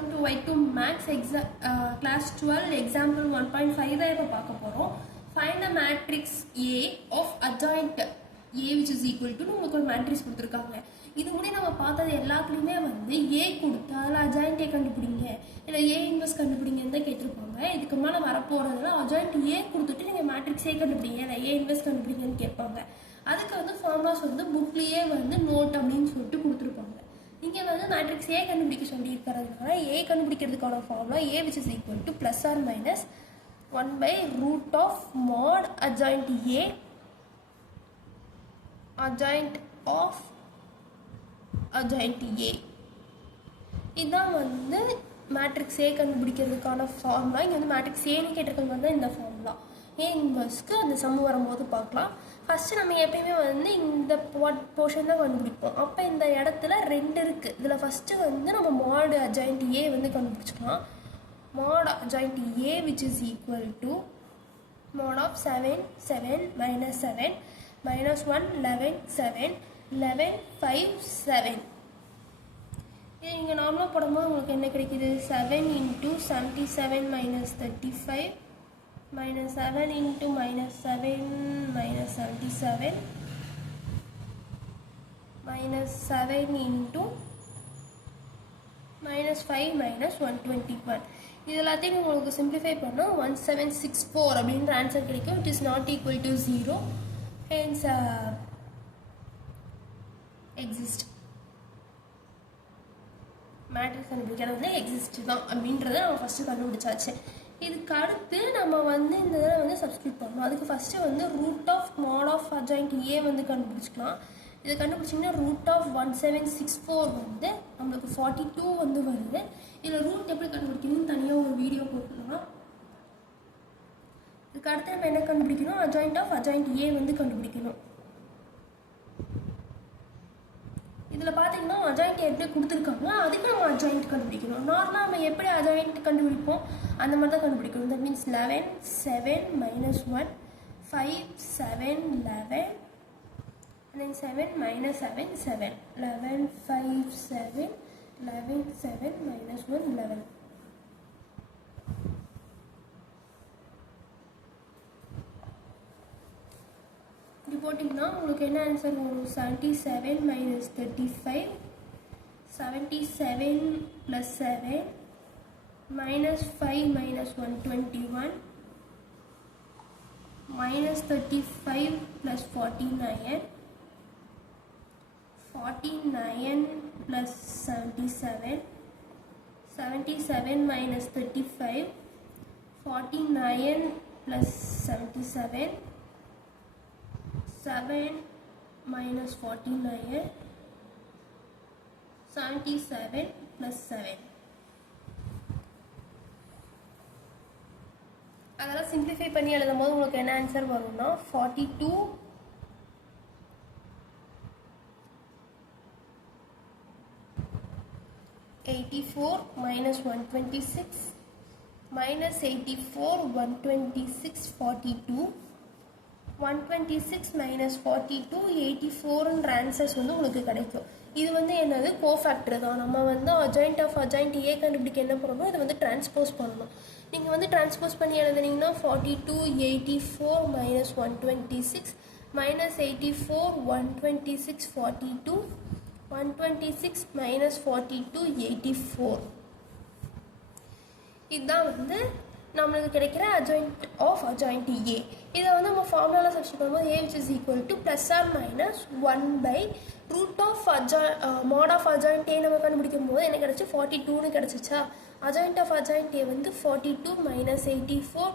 welcome to Y2 Max class 12 example 1.5 தான் இப்ப பார்க்க போறோம். Find the matrix A of adjoint A which is equal to நமக்கு ஒரு மேட்ரிக்ஸ் கொடுத்திருக்காங்க. இது முன்னாடி நம்ம பார்த்தது எல்லாத்துலயுமே வந்து A கொடுத்தா அதுல adjoint A கண்டுபிடிங்க இல்ல A இன்வெர்ஸ் கண்டுபிடிங்கன்னு தான் கேட்டிருப்பாங்க. இதுக்கு மேல வர போறதுல adjoint A கொடுத்துட்டு நீங்க மேட்ரிக்ஸ் A கண்டுபிடிங்க இல்ல A இன்வெர்ஸ் கண்டுபிடிங்கன்னு கேட்பாங்க. அதுக்கு வந்து ஃபார்முலாஸ் வந்து புக்லயே வந்து நோட் அப்படின்னு சொல்லிட்டு கொடுத்திருப்பாங்க. இங்கே வந்து மேட்ரிக்ஸ் A கண்டுபிடிக்க சொல்லியிருக்கிறதுனால A கண்டுபிடிக்கிறதுக்கான formula A which is equal to plus or minus 1 by root of mod adjoint A adjoint of adjoint A. இதுதான் வந்து மேட்ரிக்ஸ் A கண்டுபிடிக்கிறதுக்கான ஃபார்முலா. இங்கே வந்து மேட்ரிக்ஸ் Aன்னு கேட்டிருக்கிறது வந்து இந்த ஃபார்முலா A இன்வர்ஸ்க்கு அந்த சம் வரும்போது பார்க்கலாம். ஃபஸ்ட்டு நம்ம எப்பயுமே வந்து இந்த போர்ஷன் தான் கண்டுபிடிப்போம். அப்போ இந்த இடத்துல ரெண்டு இருக்குது. இதில் ஃபஸ்ட்டு வந்து நம்ம மாட் அட்ஜாயிண்ட் A வந்து கண்டுபிடிச்சிக்கலாம். மாட் adjoint A which is equal to mod of 7 7 minus 7 minus 1 11 7 11 5 7. இது நீங்கள் நார்மலாக போடும்போது உங்களுக்கு என்ன கிடைக்குது? 7 into 77 minus 35 minus 7 into minus 7 minus 77 minus 7 into minus 5 minus 121. இது எல்லாத்தையும் உங்களுக்கு சிம்பிளிஃபை பண்ணால் 1764 அப்படின்ற ஆன்சர் கிடைக்கும். It is not equal to 0. Hence exist matrix கண்டுபிடிக்கிறது வந்து எக்ஸிஸ்ட் தான் அப்படின்றத நம்ம ஃபஸ்ட்டு கண்டுபிடிச்சாச்சு. இதுக்கு அடுத்து நம்ம வந்து இந்த இதில் வந்து சப்ஸ்டியூட் பண்ணணும். அதுக்கு ஃபஸ்ட்டு வந்து root of mod of adjoint A வந்து கண்டுபிடிச்சிக்கலாம். இதை கண்டுபிடிச்சிங்கன்னா ரூட் ஆஃப் 1764 வந்து நம்மளுக்கு 42 வந்து வருது. இதில் ரூட் எப்படி கண்டுபிடிக்கணும்னு தனியாக ஒரு வீடியோ போட்டுக்கலாம். இதுக்கு அடுத்து நம்ம என்ன கண்டுபிடிக்கணும்? அட்ஜாயிண்ட் ஆஃப் அட்ஜாயிண்ட் A வந்து கண்டுபிடிக்கணும். இதில் பார்த்தீங்கன்னா அட்ஜாயிண்ட் எப்படி கொடுத்துருக்காங்க அதுக்கு நம்ம அட்ஜாயிண்ட் கண்டுபிடிக்கணும். நார்மலாக நம்ம எப்படி அட்ஜாயிண்ட் கண்டுபிடிப்போம் அந்த மாதிரி தான் கண்டுபிடிக்கணும். That means 11 7 minus 1 5 7 11 and then 7 minus 7 7 11 5 7 11 7 minus 1 11. இது போட்டிங்கன்னா உங்களுக்கு என்ன ஆன்சர் வரும்? 77 minus 35 77 plus 7 minus 5 minus 121 minus 35 plus 49 49 plus 77 77 minus 35 49 plus 77 7 minus 49 77 plus 7. அதெல்லாம் சிம்பிளிஃபை பண்ணி எழுதும் போது உங்களுக்கு என்ன ஆன்சர் வரும்னா 42 84 minus 126 minus 84 126 42 126 minus 42 84ன்ற ஆன்சர்ஸ் வந்து உங்களுக்கு கிடைக்கும். இது வந்து என்னது? கோஃபேக்டர் தான். நம்ம வந்து அட்ஜாயிண்ட் ஆஃப் அட்ஜாயிண்ட் A கண்டுபிடிக்க என்ன பண்ணணும்? இதை வந்து டிரான்ஸ்போஸ் பண்ணணும். நீங்கள் வந்து டிரான்ஸ்போஸ் பண்ணி எழுதுனீங்கன்னா 42 84 minus 126 minus 84 126 42 126 minus 42 84. இதுதான் வந்து நம்மளுக்கு கிடைக்கிற அட்ஜாயிண்ட் ஆஃப் அட்ஜாயிண்ட் A. இதை வந்து நம்ம ஃபார்முலாவில் சப்ஸ்டியூட் பண்ணும்போது A which is equal to plus or minus 1 by root of mod of adjoint A நம்ம கண்டுபிடிக்கும் போது என்ன கிடச்சி? 42ன்னு கிடச்சிச்சா? அட்ஜாயிண்ட் ஆஃப் அட்ஜாயிண்ட் A வந்து 42 minus 84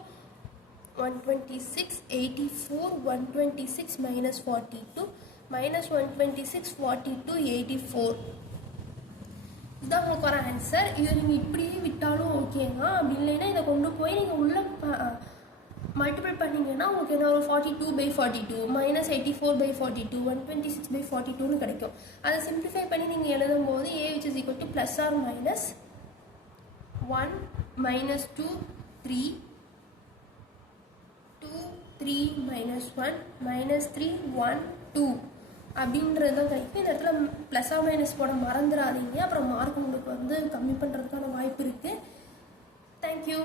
126 84 126 minus 42 minus 126 42 84. இதுதான் உங்களுக்கு வர ஆன்சர். இதை நீங்கள் இப்படியே விட்டாலும் ஓகேங்க. அப்படி இல்லைன்னா இதை கொண்டு போய் நீங்கள் உள்ள மல்டிபிள் பண்ணிங்கன்னா உங்களுக்கு என்ன ஒரு 42 by 42 minus 84 by 42 126 by 42ன்னு கிடைக்கும். அதை சிம்பிளிஃபை பண்ணி நீங்கள் எழுதும் போது A which is equal to plus or minus 1 minus 2 3 2 3 minus 1 minus 3 1 2 அப்படின்றது தான் கிடைக்கும். இந்த இடத்துல ப்ளஸ் ஆர் மைனஸ் போட மறந்துடாதீங்க, அப்புறம் மார்க் உங்களுக்கு வந்து கம்மி பண்ணுறதுக்கான வாய்ப்பு தேங்க்யூ.